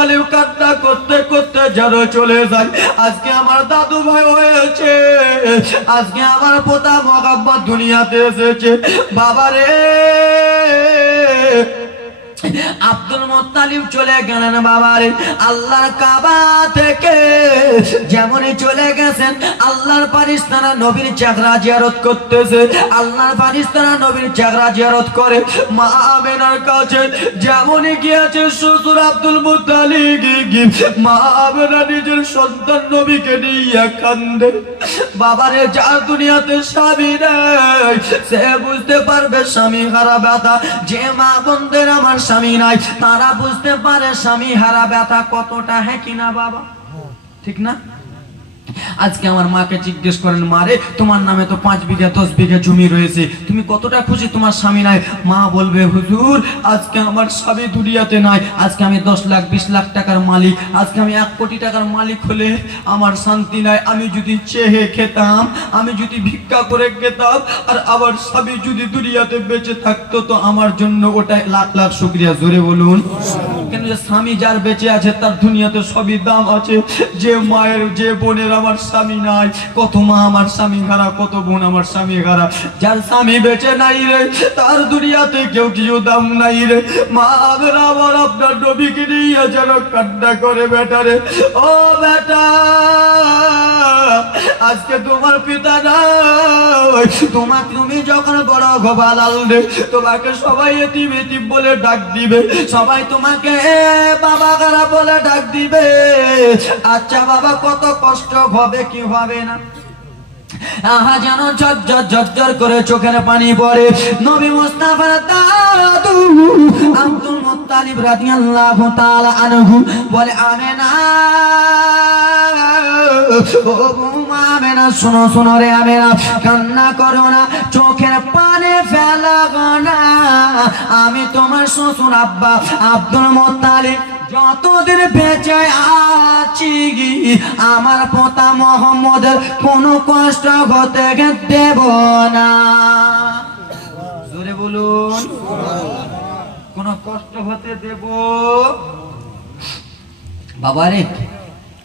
Muttalib কান্না করতে করতে যেন চলে যায়। আজকে আমার দাদু ভাই হয়েছে, আজকে আমার পোতা মহাব্বা দুনিয়াতে এসেছে। বাবারে আব্দুল মোত্তালিব চলে গেলেন বাবারে। আল্লাহর কাবা থেকে যেমনই চলে গেছেন, আল্লাহর পারিস্তানা নবীর চেহারা জিয়ারত করতেছে। আল্লাহর পারিস্তানা নবীর চেহারা জিয়ারত করে। মা আমেনার কাছে যেমনই গিয়েছে শ্বশুর আব্দুল মুত্তালিব মা আমেনা নিজের সন্তান নবীকে নিয়ে কান্দে। বাবারে, যার দুনিয়াতে স্বামী নেই, সে বুঝতে পারবে স্বামী হারা ব্যথা। যে মা বোনদের আমার স্বামী নাই তারা বুঝতে পারে স্বামী হারা ব্যথা কতটা হ্যাঁ কিনা বাবা? ঠিক না? আজকে আমার মাকে জিজ্ঞেস করেন মারে তোমার নামে তো পাঁচ বিঘা, দশ বিঘা জমি রয়েছে। তুমি কতটা খুশি তোমার স্বামী নাই? মা বলবে, হুজুর, আজকে আমার স্বামী দুনিয়াতে নাই। আজকে আমি দশ লাখ, বিশ লাখ টাকার মালিক। আজকে আমি এক কোটি টাকার মালিক হলে আমার শান্তি নাই। আমি যদি চেহে খেতাম, আমি যদি ভিক্ষা করে খেতাম, আর আমার স্বামী যদি দুনিয়াতে বেঁচে থাকতো, তো আমার জন্য ওটা লাখ লাখ শুক্রিয়া। জোরে বলুন। কেন যে স্বামী যার বেঁচে আছে, তার দুনিয়াতে সবই দাম আছে? যে মায়ের, যে বোনের আমার স্বামী নাই, কত মা আমার স্বামী হারা কত বোন আমার স্বামী হারা যার স্বামী বেঁচে নাই রে, তার দুনিয়াতে কেউ কিছু দাম নাই রে। মা আমার আবার আপনার নবীকে নিয়ে যেন কান্না করে, বেটা রে। ও বেটা, আজকে তোমার পিতা নাই। তোমার তুমি যখন বড় গোপালাল রে, তোমাকে সবাই এতিম এতিম বলে ডাক দিবে। সবাই তোমাকে বাবা খারাপ বলে ডাক দিবে? আচ্ছা বাবা, কত কষ্ট হবে, কি হবে না? আহা যেন ঝরঝর ঝরঝর করে চোখের পানি পড়ে। নবী মুস্তাফার দাদু আব্দুল মুত্তালিব রাদিয়াল্লাহু তাআলা আনহু বলে আমেনা ও শোনো শোনো রে কান্না করো না, চোখের পানি ফেলাবো না আমি তোমার শ্বশুর আব্বা আব্দুল যতদিন বেঁচে আছি আমার পোতা মোহাম্মদের কোনো কষ্ট হতে দেব না। জোরে বলুন, কোনো কষ্ট হতে দেব? বাবারে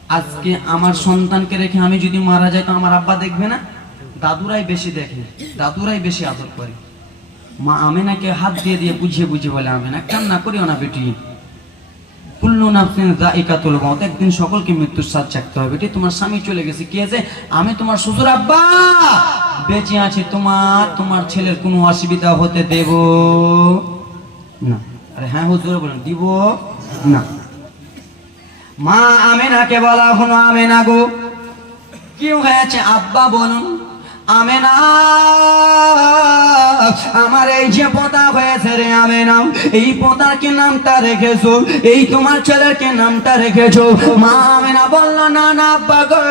আজকে আমার সন্তানকে রেখে আমি যদি মারা যাই তো আমার আব্বা দেখবে না? দাদুরাই বেশি দেখে, দাদুরাই বেশি আদর করে। মা আমেনাকে হাত দিয়ে দিয়ে বুঝিয়ে বুঝিয়ে বলে, আমেনা, কান্না করিও না বেটি। কুল্লু নাফসিন যায়িকাতুল মউত, একদিন সকলকে মৃত্যুর স্বাদ চাকতে হবে। বেটি, তোমার স্বামী চলে গেছে। কি আছে আমি তোমার শ্বশুর আব্বা। বেঁচে আছি তোমার তোমার ছেলের কোনো অসুবিধা হতে দেব না। আরে হ্যাঁ হুজুর বলেন, দিব না। মা আমেনাকে বলা হলো আমেনা গো। কি হয়েছে আব্বা বলুন আমেনা। আমার এই যে পোতা হয়েছে রে আমেনা, এই পোতার কি নামটা রেখেছো? এই তোমার ছেলের কি নামটা রেখেছো? মা আমেনা বলল, না না, আব্বা গো,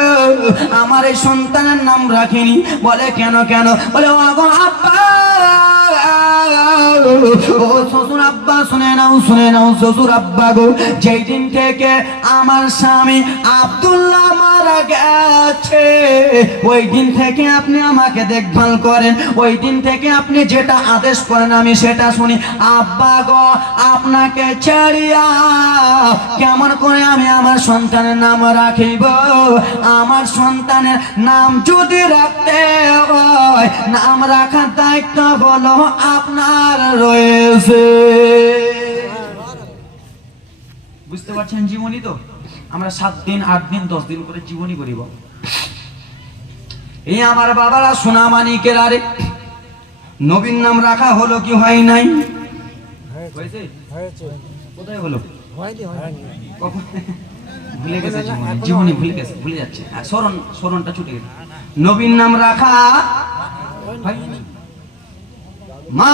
আমার এই সন্তানের নাম রাখিনি। বলে, কেন কেন? বলে, ও আব্বা ও শ্বশুর আব্বা শুনে নাও শুনে নাও, শ্বশুর আব্বা গো। যেই দিন থেকে আমার স্বামী আব্দুল্লাহ মারা গেছে ওই দিন থেকে আপনি আমাকে দেখভাল করেন। ওই দিন থেকে আপনি যেটা আদেশ করেন, আমি সেটা শুনি। আব্বা গো, আপনাকে ছাড়িয়া কেমন করে আমি আমার সন্তানের নাম রাখিব? আমার সন্তানের নাম যদি রাখতে হয়, নাম রাখার দায়িত্ব হলো আপনার রয়েছে। বুঝতে পারছেন জীবনী তো? আমরা সাত দিন আট দিন দশ দিন করে জীবনী করিব। এই আমার বাবারা সোনা মানিকের আরে নবীন নাম রাখা হলো কি হয় নাই? কোথায় হলো? ভুলে গেছে জীবনী জীবনী ভুলে গেছে ভুলে যাচ্ছে। স্মরণ স্মরণটা ছুটে গেছে। নবীন নাম রাখা হয়নি। মা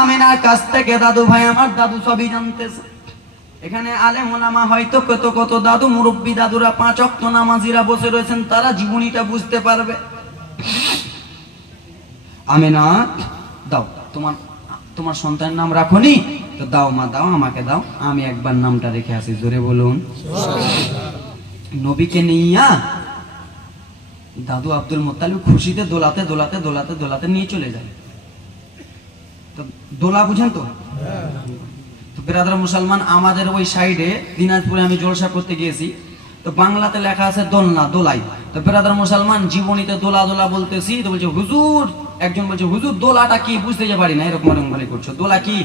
আমিনার কাছ থেকে দাদু ভাই আমার দাদু সবই জানতেছে। এখানে আলেম ওলামা হয়তো কত কত দাদু মুরব্বী দাদুরা পাঁচ অক্ত নামাজিরা বসে রয়েছেন, তারা জীবনীটা বুঝতে পারবে। আমিনা, দাও, তোমার তোমার সন্তানের নাম রাখোনি? তো দাও মা, দাও, আমাকে দাও। আমি একবার নামটা রেখে আসি, জোরে বলুন। নবীকে নিয়া দাদু আব্দুল মোত্তালিব খুশিতে দোলাতে দোলাতে দোলাতে দোলাতে নিয়ে চলে যায়। দোলা বুঝেন তো? বেরাদার মুসলমান, আমাদের ওই সাইডে দিনাজপুরে আমি জলসা করতে গিয়েছি। তো বাংলাতে লেখা আছে দোলনা, দোলাই। তো বেরাদার মুসলমান, জীবনীতে দোলা দোলা বলতেছি, তো বলছে, হুজুর! একজন বলছে, হুজুর, দোলাটা কি? বুঝতে যে পারি না, এরকম এরকম খালি করছ। দোলা কি?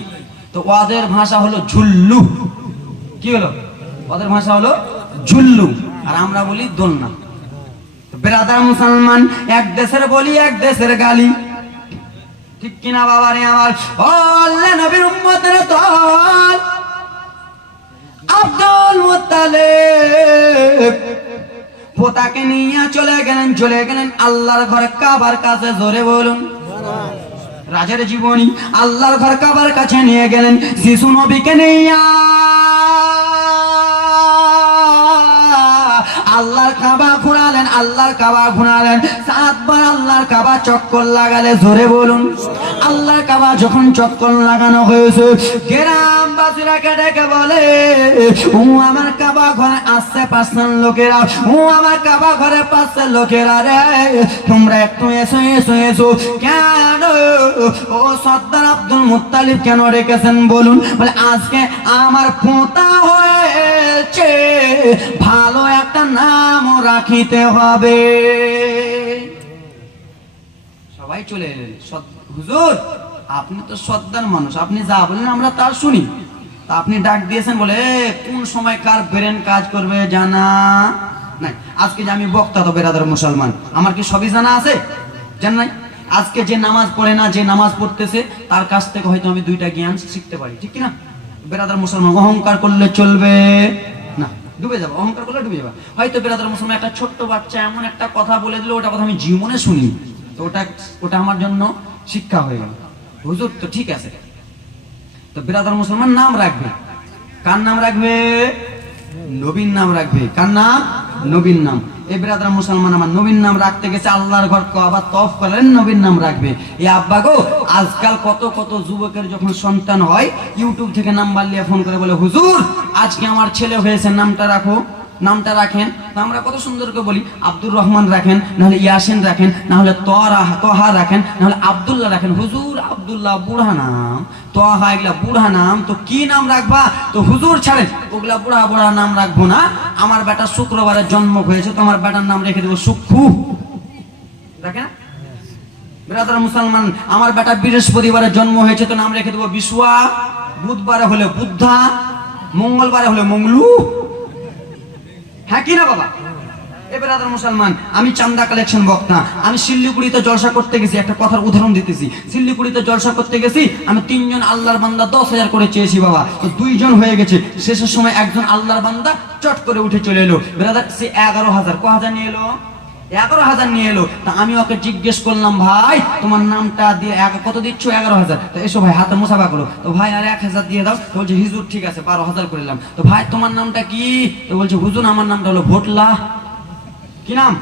তো ওদের ভাষা হলো ঝুল্লু। কি হলো? ওদের ভাষা হলো ঝুল্লু। আর আমরা বলি দোলনা। বেরাদার মুসলমান, এক দেশের বলি, এক দেশের গালি। ঠিক কিনা বাবা রে আমার নবীর উম্মতের দল। Abdul Muttalib. পোতাকে নিয়ে চলে গেলেন চলে গেলেন আল্লাহর ঘর কাবার কাছে, জোরে বলুন। রাজার জীবনী আল্লাহর ঘর কাবার কাছে নিয়ে গেলেন শিশু নবীকে নিয়ে। আল্লাহর কাবা ঘুরালেন, আল্লাহর কাবা ঘুরালেন। সাতবার আল্লাহর কাবা চক্কর লাগালে ধরে বলুন। আল্লাহর কাবা যখন চক্কর লাগানো হয়েছে আব্দুল মুত্তালিব কেন রেখেছেন বলুন? বলে, আজকে আমার হয়েছে। ভালো একটা নাম রাখিতে হবে। সবাই চলে এলেন। হুজুর, আপনি তো সর্দার মানুষ। আপনি যা বলেন আমরা তার শুনি। তা আপনি ডাক দিয়েছেন বলে কোন সময় কার ব্রেন কাজ করবে জানা? নাই, আজকে যে আমি বক্তা তো বেরাদার মুসলমান, আমার কি সবই জানা আছে? জান নাই? আজকে যে নামাজ পড়ে না, যে নামাজ পড়তেছে, তার কাছ থেকে হয়তো আমি দুইটা জ্ঞান শিখতে পারি, ঠিক কি না বেরাদার মুসলমান, অহংকার করলে চলবে। না, ডুবে যাব, অহংকার করলে ডুবে যাবে। হয়তো বেরাদার মুসলমান একটা ছোট্ট বাচ্চা এমন একটা কথা বলে দিল, ওটা কথা আমি জীবনে শুনি তো ওটা ওটা আমার জন্য শিক্ষা হয়ে গেল। হুজুর, তো ঠিক আছে। তো বিরাদার মুসলমান নাম রাখবে। কার নাম রাখবে? নবীন নাম রাখবে। কার নাম? নবীন নাম। এই বিরাদার মুসলমান আমার নবীন নাম রাখতে গেছে, আল্লাহর ঘর আবার তফ করেন নবীন নাম রাখবে। এ আব্বা গো, আজকাল কত কত যুবকের যখন সন্তান হয়, ইউটিউব থেকে নাম্বার নিয়ে ফোন করে বলে, হুজুর, আজকে আমার ছেলে হয়েছে, নামটা রাখো। নামটা রাখেন। আমরা কত সুন্দর করে বলি, আব্দুর রহমান রাখেন, নাহলে ইয়াসিন রাখেন, নাহলে তরা তহা রাখেন, নাহলে আব্দুল্লাহ রাখেন। হুজুর আব্দুল্লাহ বুড়া নাম, তহা এগুলা বুড়া নাম, তো কি নাম রাখবা? তো হুজুর ছাড়েন, ওগুলা বুড়া বুড়া নাম রাখব না। আমার বেটা শুক্রবারে জন্ম হয়েছে, তো আমার বেটার নাম রেখে দেবো সুক্ষু রাখে না? ব্রাদার মুসলমান, আমার বেটা বৃহস্পতিবারে জন্ম হয়েছে, তো নাম রেখে দেবো বিশুয়া বুধবারে হলে বুদ্ধা, মঙ্গলবারে হলে মঙ্গলু। হ্যাঁ কি না বাবা? এবার আদার মুসলমান, আমি চান্দা কালেকশন বক্তা। আমি শিল্লিগুড়িতে জলসা করতে গেছি, একটা কথার উদাহরণ দিতেছি। শিল্লিগুড়িতে জলসা করতে গেছি, আমি তিনজন আল্লাহর বান্দা দশ হাজার করে চেয়েছি বাবা। তো দুইজন হয়ে গেছে। শেষের সময় একজন আল্লাহর বান্দা চট করে উঠে চলে এলো। ব্রাদার সে এগারো হাজার। ক হাজার নিয়ে এলো? এগারো হাজার নিয়ে এলো। তা আমি ওকে জিজ্ঞেস করলাম, ভাই, তোমার নামটা দিয়ে কত দিচ্ছ? এগারো হাজার। তো এসো ভাই, হাতে মুসাফা করো। তো ভাই, আর এক হাজার দিয়ে দাও। তো বলছে, হিজুর, ঠিক আছে, বারো হাজার করলাম তো ভাই, তোমার নামটা কি? তো বলছে, হুজুর, আমার নামটা হলো ভোটলা। কি নাম?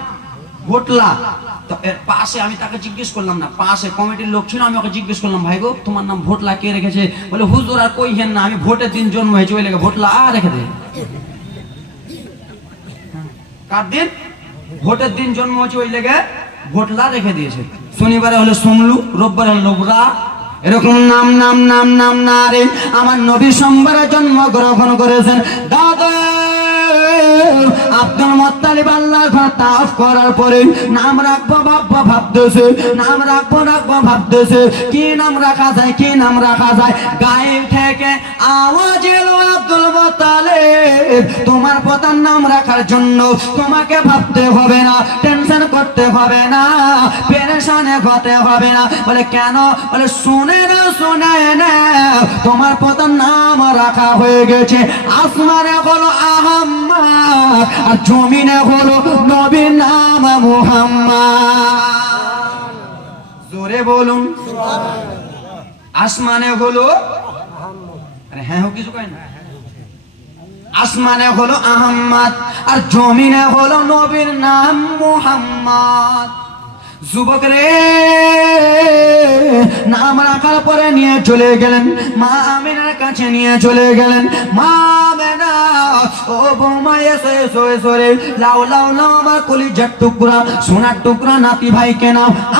ভোটলা। তো এর পাশে আমি তাকে জিজ্ঞেস করলাম না, পাশে কমিটির লোক ছিল, আমি ওকে জিজ্ঞেস করলাম, ভাই গো, তোমার নাম ভোটলা কে রেখেছে? বলে, হুজুর আর কই হেন না, আমি ভোটের দিন জন্ম হয়েছে। ওই লেগে ভোটলা, আর রেখে দে। কার দিন? ভোটের দিন জন্ম হয়েছে ওই লেগে ভোটলা রেখে দিয়েছে শনিবারে হলো সোমলু রোববারে হলো লোবরা এরকম নাম নাম নাম নাম না রে আমার নবী সোমবারে জন্মগ্রহণ করেছেন দাদা আব্দুল মোত্তালিব আল্লাহ তাফ করার পরে নাম রাখব বাব্বা ভাবতেছে। নাম রাখব রাখব, ভাবতেছে। কি নাম রাখা যায়, কি নাম রাখা যায়? গায়ে থেকে আওয়াজ এলো আব্দুল মোত্তালিব। তোমার পতার নাম রাখার জন্য তোমাকে ভাবতে হবে না টেনশন করতে হবে না, পেরেশানে হতে হবে না। বলে, কেন? বলে, শুনে না শুনে না। তোমার পতার নাম রাখা হয়ে গেছে। আসমানে বলো আহম্মদ আর জমিনে হলো নবীর নাম মুহাম্মদ। জোরে বলুন। আসমানে হলো হ্যাঁ হোক কিছু কয় না। আসমানে হলো আহম্মদ, আর জমিনে হলো নবীর নাম মুহাম্মদ। যুবক রে, নাম রাখার পরে নিয়ে চলে গেলেন, মা আমিনার কাছে নিয়ে চলে গেলেন, মা আমেনা ও গো বৌমা, এসো এসো এসো রে। লাও লাও আমার টুকরা, সোনার টুকরা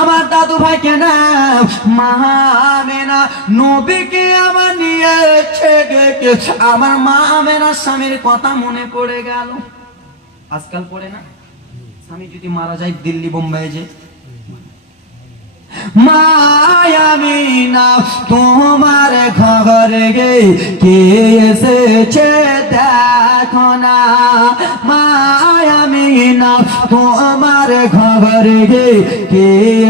আমার দাদু ভাই কেনাও মাহামেনা নবীকে আমার গে। আমার মা আমেনার স্বামীর কথা মনে পড়ে গেল। আজকাল পড়ে না? স্বামী যদি মারা যায় দিল্লি বোম্বাই যে মায়ামিনা, তোমার ঘরে গে কে এসেছে দেখো না মায়ামিনা, তোমার ঘরে গে কে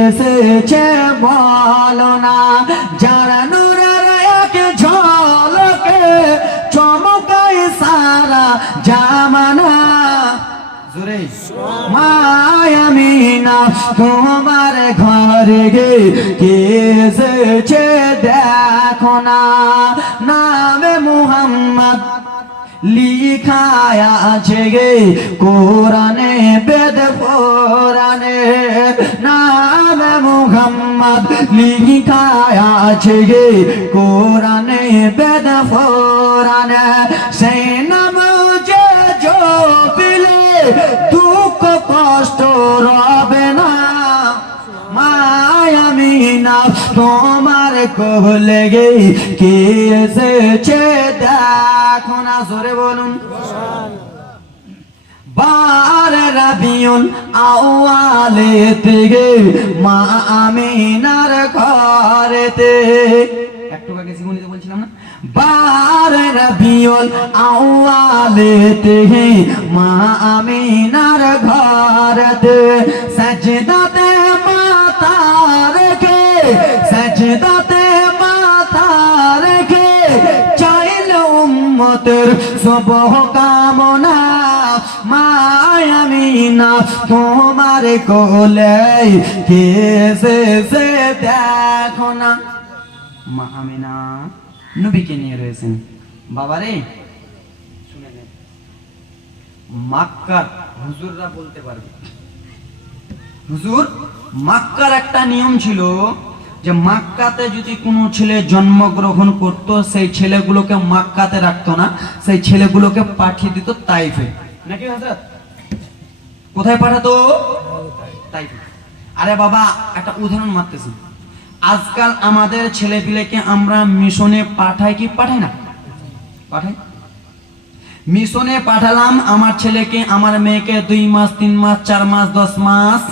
এসেছে বলো না যারা নুরার এক ঝলকে চমকায় সারা জামানা। জোরে। মায়ামিনা তোমার ঘরে গে কে এসেছে দেখো না। নামে মুহাম্মদ লিখায় আছে গে, কোরআনে বেদ কোরআনে নামে মুহাম্মদ লিখায় আছে গে, কোরআনে বেদ কোরআনে সেই নাম যে জপিলে দুঃখ কষ্ট তোমার কোলে গে কে এসেছে? দেখো না, জোরে বলুন। আওয়ালেতে গে মা আমিনার ঘরেতে। একটু আগে জীবনীতে বলছিলাম না? বার রবিউল আওয়ালেতে গে মা আমিনার ঘরেতে। সজদাতে সজদাতে মাতা রেখে চাইল উম্মতের সব কামনা। মায়ামিনা তোমার কোলে কে সে সে দেখো না। মা আমিনা, নবীকে নিয়ে রয়েছেন। বাবারে শুনে মাক্কার হুজুররা বলতে পারবে। হুজুর, মাক্কার একটা নিয়ম ছিল যে মাক্কাতে যদি কোনো ছেলে জন্মগ্রহণ করত, সেই ছেলেগুলোকে মাক্কাতে রাখতো না, সেই ছেলেগুলোকে পাঠিয়ে দিত তাইফে। নাকি কোথায় পাঠাতো? তাইফে। আরে বাবা, একটা উদাহরণ মারতেছি। আজকাল আমাদের ছেলে পিলেকে আমরা মিশনে পাঠাই কি পাঠাই না? পাঠাই। মিশনে পাঠালাম, আমার ছেলেকে, আমার মেয়েকে দুই মাস, তিন মাস, চার মাস, দশ মাস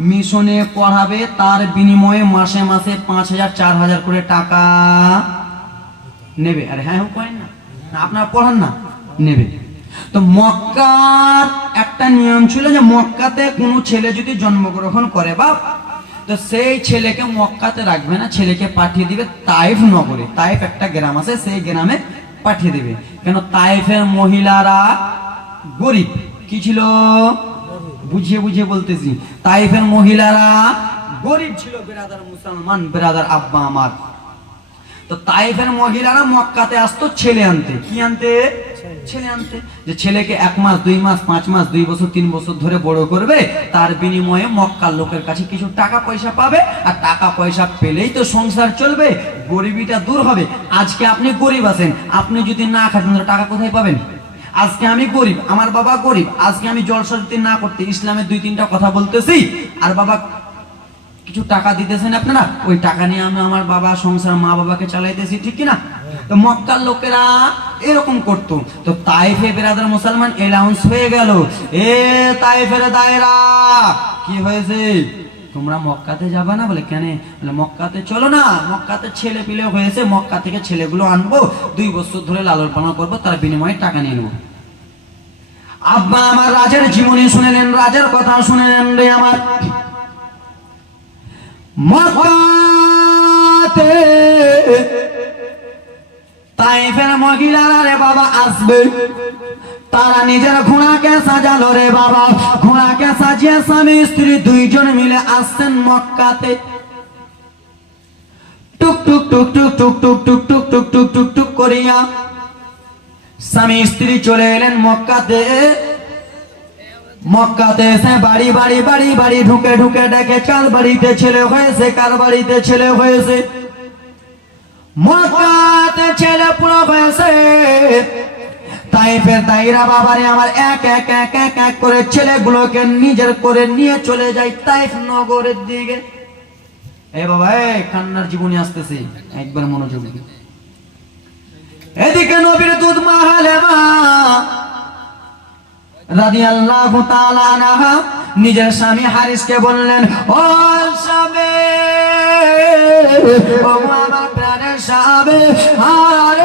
মিশনে পড়াবে তার বিনিময়ে মাসে মাসে পাঁচ হাজার চার হাজার করে টাকা নেবে। আরে হ্যাঁ কয়েন না। না, আপনারা পড়ান না নেবে। তো মক্কার একটা নিয়ম ছিল যে মক্কাতে কোনো ছেলে যদি জন্মগ্রহণ করে বাপ তো সেই ছেলেকে মক্কাতে রাখবে না ছেলেকে পাঠিয়ে দিবে তাইফ নগরে। তাইফ একটা গ্রাম আছে সেই গ্রামে পাঠিয়ে দিবে। কেন? তাইফের মহিলারা গরিব। কি ছিল? বুঝিয়ে বুঝিয়ে বলতেছি তাইফের মহিলারা গরিব ছিল বেরাদার মুসলমান বেরাদার আব্বা আমার। তো তাইফের মহিলারা মক্কাতে আসতো ছেলে আনতে। কি আনতে? ছেলে। আনতে। যে ছেলেকে এক মাস দুই মাস পাঁচ মাস দুই বছর তিন বছর ধরে বড় করবে তার বিনিময়ে মক্কার লোকের কাছে কিছু টাকা পয়সা পাবে আর টাকা পয়সা পেলেই তো সংসার চলবে গরিবিটা দূর হবে। আজকে আপনি গরিব আছেন আপনি যদি না খাটেন তাহলে টাকা কোথায় পাবেন? আজকে আমি গরিব, আমার বাবা গরিব, আজকে আমি জলসা যদি না করতে ইসলামের দুই তিনটা কথা বলতেছি, আর বাবা কিছু টাকা দিতেছেন আপনারা? ওই টাকা নিয়ে আমি আমার বাবা সংসার মা বাবাকে চালাইতেছি, ঠিক কিনা? তো মক্কার লোকেরা এরকম করতো। তো তাইফে বেরাদার মুসলমান এলাউন্স হয়ে গেল। এ তাইফের দায়রা, কি হয়েছে? তোমরা মক্কাতে যাবে না? বলে, কেন? বলে, মক্কাতে চলো না। মক্কাতে ছেলে পিলে হয়েছে। মক্কা থেকে ছেলেগুলো আনব। দুই বছর ধরে লালন পালন করব, তার বিনিময়ে টাকা নিয়ে নেব। আব্বা, আমার রাজার জীবনী শুনেলেন, রাজার কথা শুনেলেন রে আমার। মক্কাতে তাইফের মহিলারা রে বাবা আসবে তারা নিজের ঘোড়াকে সাজালো রে বাবা ঘোড়াকে সাজিয়ে স্বামী স্ত্রী দুইজন মিলে আসছেন মক্কাতে টুক টুক টুক টুক টুক টুক টুক টুক টুক টুক টুক টুক করিয়া স্বামী স্ত্রী চলে এলেন মক্কাতে মক্কাতে এসে বাড়ি বাড়ি বাড়ি বাড়ি ঢুকে ঢুকে ডেকে কার বাড়িতে ছেলে হয়েছে কার বাড়িতে ছেলে হয়েছে ছেলে পুরো হয়েছে। তাইফের তাইরা বাবারে আমার এক এক এক এক এক করে ছেলেগুলোকে নিজের করে নিয়ে চলে তাইফ নগরের দিকে। বাবা এই কান্নার জীবনী আসতেছে। একবার মনোযোগ এদিকে নবীর দুধ মা নিজের স্বামী হারিসকে বললেন, ও স্বামী, ও আমার স্বামী হারিস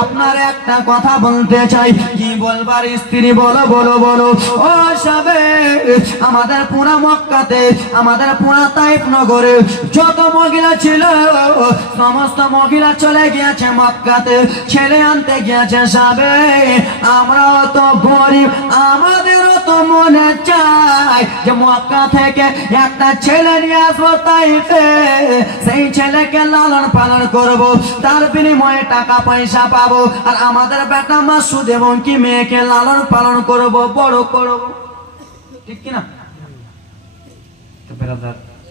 আপনার একটা কথা বলতে চাই। কি বলবার স্ত্রী বলো বলো বলো। ও স্বামী আমাদের পুরা মক্কাতে, আমাদের পুরা তাইফ নগরে যত মহিলা ছিল, সমস্ত মহিলা চলে গিয়েছে মক্কাতে। ছেলে আনতে গিয়েছে সাবে, আমরাও তো গরিব, আমাদেরও তো মনে চাই যে মক্কা থেকে একটা ছেলে নিয়ে আসব তাইফে। সেই ছেলেকে লালন পালন করব। তার বিনিময়ে টাকা পয়সা পাবো, আর আমাদের বেটা মাসুদ এবং কি মেয়েকে লালন পালন করব, বড় করব। ঠিক কিনা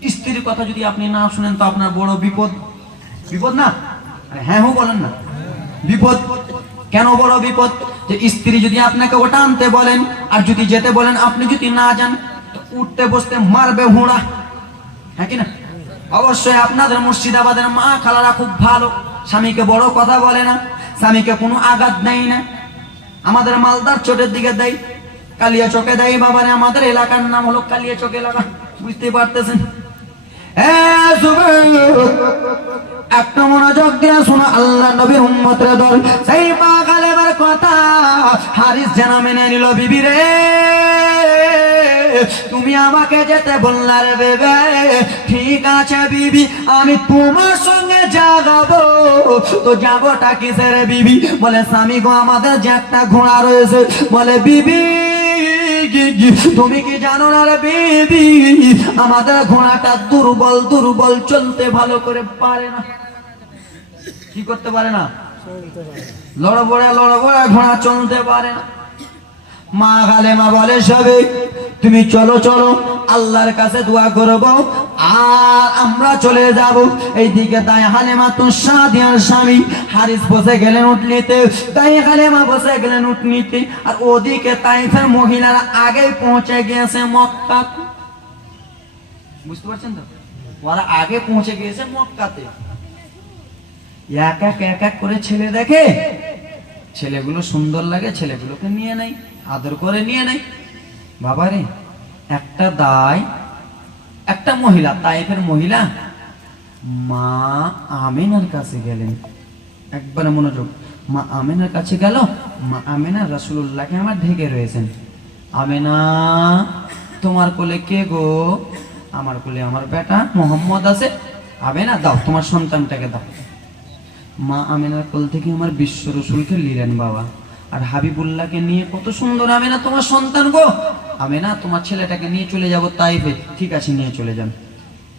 স্ত্রীর কথা যদি আপনি না শুনেন, তো আপনার বড় বিপদ। বিপদ না? হ্যাঁ হো বলেন না। বিপদ। কেন বড় বিপদ? যে স্ত্রী যদি আপনাকে ওটা আনতে বলেন, আর যদি যেতে বলেন, আপনি যদি না যান উঠতে বসতে মারবে হুঁড়া। হ্যাঁ কি না? অবশ্যই আপনাদের মুর্শিদাবাদের মা খালারা খুব ভালো। স্বামীকে বড় কথা বলে না, স্বামীকে কোনো আঘাত দেয় না। আমাদের মালদার চোটের দিকে দেয়, কালিয়া চকে দেয় বাবারে আমাদের এলাকার নাম হলো কালিয়া চক এলাকা বুঝতে পারতেছেন? একটা মনোযোগ দিয়ে শোনো, আল্লাহ নবীর উম্মতের দল। সেই মা কথা হারিস যেন মেনে নিল বিবি রে। তুমি আমাকে যেতে বললার বেবে ঠিক আছে বিবি আমি তোমার সঙ্গে যাব তো যাবোটা কিসের বিবি? বলে স্বামী গো আমাদের যে একটা ঘোড়া রয়েছে। বলে বিবি তুমি কি জানো না রে বেবি আমাদের ঘোড়াটা দুর্বল দুর্বল চলতে ভালো করে পারে না। কি করতে পারে না? লড় বড়ে লড় বড়ে ঘোড়া চলতে পারে না। মা গালে মা বলে সবে তুমি চলো চলো, আল্লাহর কাছে দোয়া করব আর আমরা চলে যাব। এইদিকে তাই হালেমা তো সাদিয়ার স্বামী হারিস বসে গেলেন উঠলিতে তাই হালেমা বসে গেলেন উঠনিতে আর ওদিকে তাইফের মহিলারা আগে পৌঁছে গিয়েছে মক্কা বুঝতে পারছেন তো? ওরা আগে পৌঁছে গিয়েছে মক্কাতে। এক এক এক করে ছেলে দেখে ছেলেগুলো সুন্দর লাগে, ছেলেগুলোকে নিয়ে নেয় আদর করে নিয়ে নেয় বাবা রে একটা দায়, একটা মহিলা, তাইফের মহিলা, মা আমিনার কাছে গেলেন। একবারে মনোযোগ, মা আমিনার কাছে গেল, মা আমিনা রাসূলুল্লাহকে আমার ঢেকে রয়েছেন। আমিনা, তোমার কোলে কে গো? আমার কোলে আমার বেটা মোহাম্মদ আছে। আমিনা, দাও, তোমার সন্তানটাকে দাও। মা আমিনার কোল থেকে আমার বিশ্ব রসুলকে নিলেন বাবা। আর হাবিবুল্লাহকে নিয়ে কত সুন্দর আমেনা, তোমার সন্তান গো। আমেনা, তোমার ছেলেটাকে নিয়ে চলে যাব তাইফে। ঠিক আছে, নিয়ে চলে যান।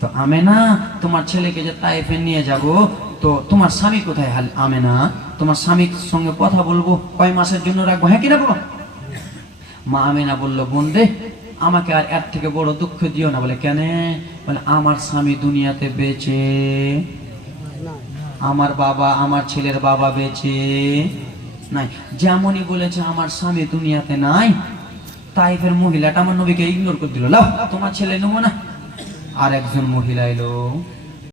তো আমেনা, তোমার ছেলেকে যে তাইফে নিয়ে যাব, তো তোমার স্বামী কোথায় হাল আমেনা? তোমার স্বামীর সঙ্গে কথা বলব, কয় মাসের জন্য রাখব? হ্যাঁ কি রাখব? মা আমিনা বলল, বোন রে, আমাকে আর এর থেকে বড় দুঃখ দিও না। বলে, কেন? বলে, আমার স্বামী দুনিয়াতে বেঁচে আমার বাবা, আমার ছেলের বাবা বেঁচে নাই। যেমনই বলেছে, আমার স্বামী দুনিয়াতে নাই, তাইফের মহিলাটা আমার নবীকে ইগনোর করে দিল। লাও, তোমার ছেলে নেব না। আর একজন মহিলা এলো।